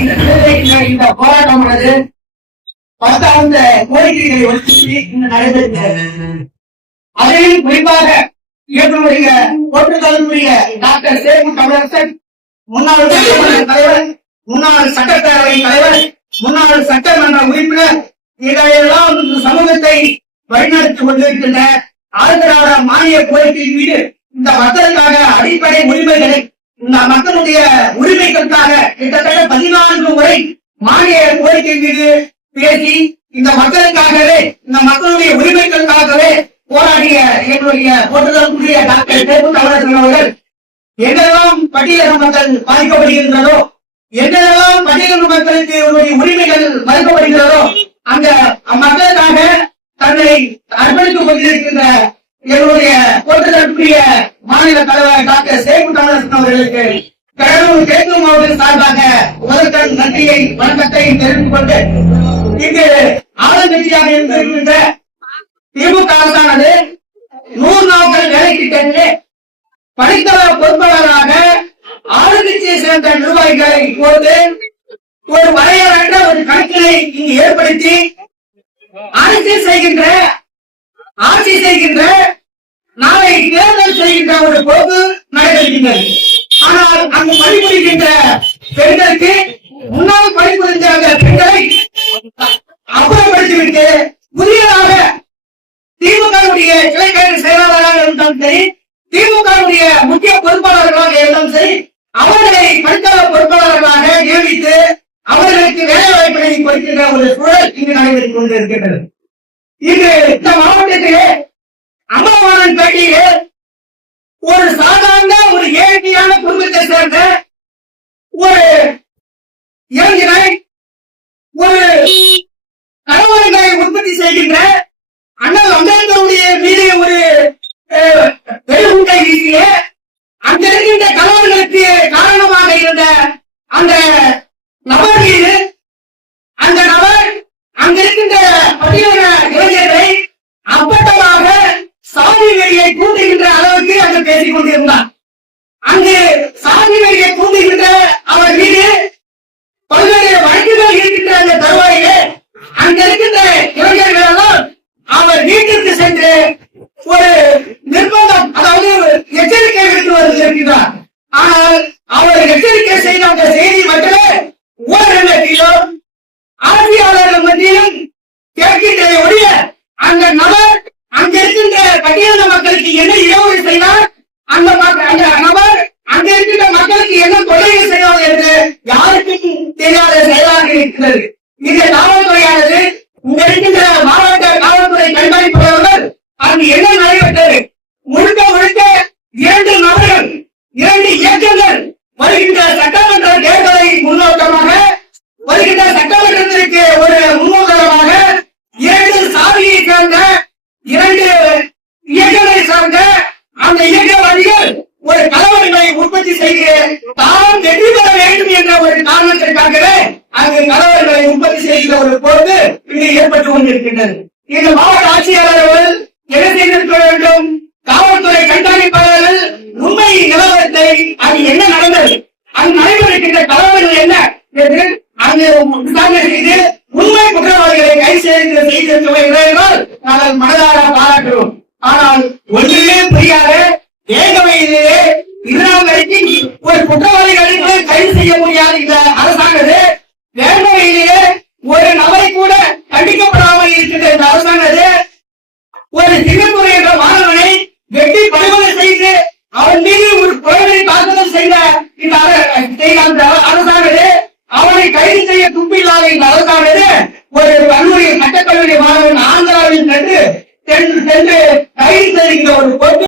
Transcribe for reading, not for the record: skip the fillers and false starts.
இந்த போராட்டமானது 10 கோரிக்கைகளை வலியுறுத்தி நடைபெறுகிறது. அதில் குறிப்பாக இயக்குநருடைய போற்றுதலுடைய டாக்டர் சேகு தமிழரசன், முன்னாள் தலைவர், முன்னாள் சட்டப்பேரவை தலைவர், முன்னாள் சட்டமன்ற உறுப்பினர், இதையெல்லாம் சமூகத்தை வழிநடத்திக் கொண்டிருக்கின்ற ஆழ்திராட மானிய கோரிக்கை மீது இந்த மக்களுக்காக அடிப்படை உரிமைகளை, இந்த மக்களுடைய உரிமைகளுக்காக கிட்டத்தட்ட 14 முறை மானிய கோரிக்கை மீது பேசி இந்த மக்களுக்காகவே, இந்த மக்களுடைய உரிமைகளுக்காகவே போராடிய எங்களுடைய போற்றுதலுக்குரிய டாக்டர் சேகு தமிழரசன் அவர்கள் எங்கெல்லாம் பட்டியலின மக்கள் பாதிக்கப்படுகின்றதோ, எங்கெல்லாம் பட்டியலின மக்களுக்கு உரிமைகள் மறுக்கப்படுகிறதோ அந்த மக்களுக்காக தன்னை அர்ப்பணித்துக் கொண்டிருக்கின்ற எங்களுடைய போற்றுதலுக்குரிய மாநில தலைவர் டாக்டர் சேகு தமிழரசன் அவர்களுக்கு கடலூர் கிழக்கு மாவட்ட சார்பாக முதற்கண் நன்றியை வணக்கத்தை தெரிந்து கொண்டு, இங்கு ஆளுங்கட்சியாக இருக்கின்ற திமுக அரசானது 100 நாட்கள் வேலை திட்டத்திலே படித்தள பொறுப்பாளராக ஆளுங்கட்சியை சேர்ந்த நிர்வாகிகளை போது ஒரு வரையறையற்ற ஒரு கணக்கினை இங்கு ஏற்படுத்தி ஆட்சி செய்கின்ற நாளை தேர்தல் செய்கின்ற ஒரு போக்கு நடைபெறுகின்றது. ஆனால் அங்கு பணிபுரிகின்ற பெண்களுக்கு முன்னால் பணிபுரிந்த அந்த பெண்களை அப்புறப்படுத்திவிட்டு புதியதாக திமுகவுடைய கிளைக்கழக செயலாளராக இருந்தாலும் சரி, திமுகவுடைய முக்கிய பொறுப்பாளர்களாக இருந்தாலும் சரி, அவர்களை படித்தள பொறுப்பாளர்களாக நியமித்து அவர்களுக்கு வேலை வாய்ப்பினை கொடுக்கின்ற ஒரு சூழல் இங்கு நடைபெற்றுக் கொண்டிருக்கின்றது. இங்கு இந்த மாவட்டத்திலே அம்மாவானன் பேட்டையிலே ஒரு சாதாரண ஒரு ஏழ்மையான குடும்பத்தை சேர்ந்த ஒரு இளைஞனை ஒரு கணவர்களை உற்பத்தி செய்கின்ற அண்ணல் அம்பேத்கருடைய மீது ஒரு பெருமுட்டை வீசிய அங்க இருக்கின்ற கணவர்களுக்கு காரணமாக இருந்த அந்த நபர் மீது அந்த நபர் அங்க இருக்கின்ற பட்டியலின இளைஞர்களை அப்பட்டமாக சாதி வெறியை தூண்டுகின்ற அளவுக்கு அங்கு பேசிக் கொண்டிருந்தார். அங்கு சாதி வெறியை தூண்டுகின்ற அவர் மீது பல்வேறு வழக்குகள் இருக்கின்ற அந்த தருவாயிலே அங்க இருக்கின்ற இளைஞர்கள் எல்லாம் அவர் வீட்டிற்கு சென்று ஒரு நிர்பந்தம், அதாவது எச்சரிக்கை விடுத்து வருகிறார். ஆனால் அவர் எச்சரிக்கை செய்த அந்த செய்தி மட்டுமே ஊடகத்திலும் ஆட்சியாளர்கள் மத்தியிலும் கேட்கின்றதை ஒழிய அந்த நபர் அங்க இருக்கின்ற பட்டியலின மக்களுக்கு என்ன இழவு செய்தார், அந்த நபர் அங்க இருக்கின்ற மக்களுக்கு என்ன தொழிலை செய்வார் என்று யாருக்கும் தெரியாத செயலாக இருக்கிறது. இந்த காவல்துறையானது இங்க இருக்கின்ற மாவட்ட காவல்துறை கண்காணிப்பாளர்கள் அங்கு என்ன நடைபெற்றது, முழுக்க 2 நபர்கள் 2 இயக்கங்கள் வருகின்ற சட்டமன்ற தேர்தலை முன்னோட்டமாக, வருகின்ற சட்டமன்றத்திற்கு ஒரு முன்னோட்டமாக 2 சாதியை சேர்ந்த 2 இயக்கங்களை சார்ந்த அந்த இயக்கவாதிகள் ஒரு கலவரங்களை உற்பத்தி செய்து தான் வெற்றி பெற வேண்டும் என்ற ஒரு காரணத்திற்காகவே அங்கு கலவரங்களை உற்பத்தி செய்கிற ஒரு போக்கு இங்கு ஏற்பட்டுக் கொண்டிருக்கின்றது. இந்த மாவட்ட ஆட்சியாளர்கள் என்ன செய்திருக்க வேண்டும், காவல்துறை கண்காணிப்பாளர்கள் உண்மை நிலவரத்தை அது என்ன நடந்தது, அங்கு நடைபெறுகின்ற கலவரங்கள் என்ன என்று அங்கு விசாரணை செய்து உண்மை குற்றவாளிகளை கைது செய்திருக்கிறார்கள். நாங்கள் மனதார பாராட்டுவோம். ஆனால் ஒன்றுமே புரியாத ஏக வயதிலே இதுநாள் வரைக்கும் ஒரு குற்றவாளிகளுக்கு கைது செய்ய முடியாத இந்த அரசாங்கது, வேக வயதிலே ஒரு நபரை கூட கண்டிக்கப்படாமல் இருக்கின்ற இந்த அரசாங்கது, ஒரு சிங்கத்துறை என்ற மாணவனை வெட்டி படுகொலை செய்து அவன் மீது ஒரு கொலைகளை தாக்குதல் செய்த இந்த அரசாங்கது அவனை கைது செய்ய துப்பில்லாத இந்த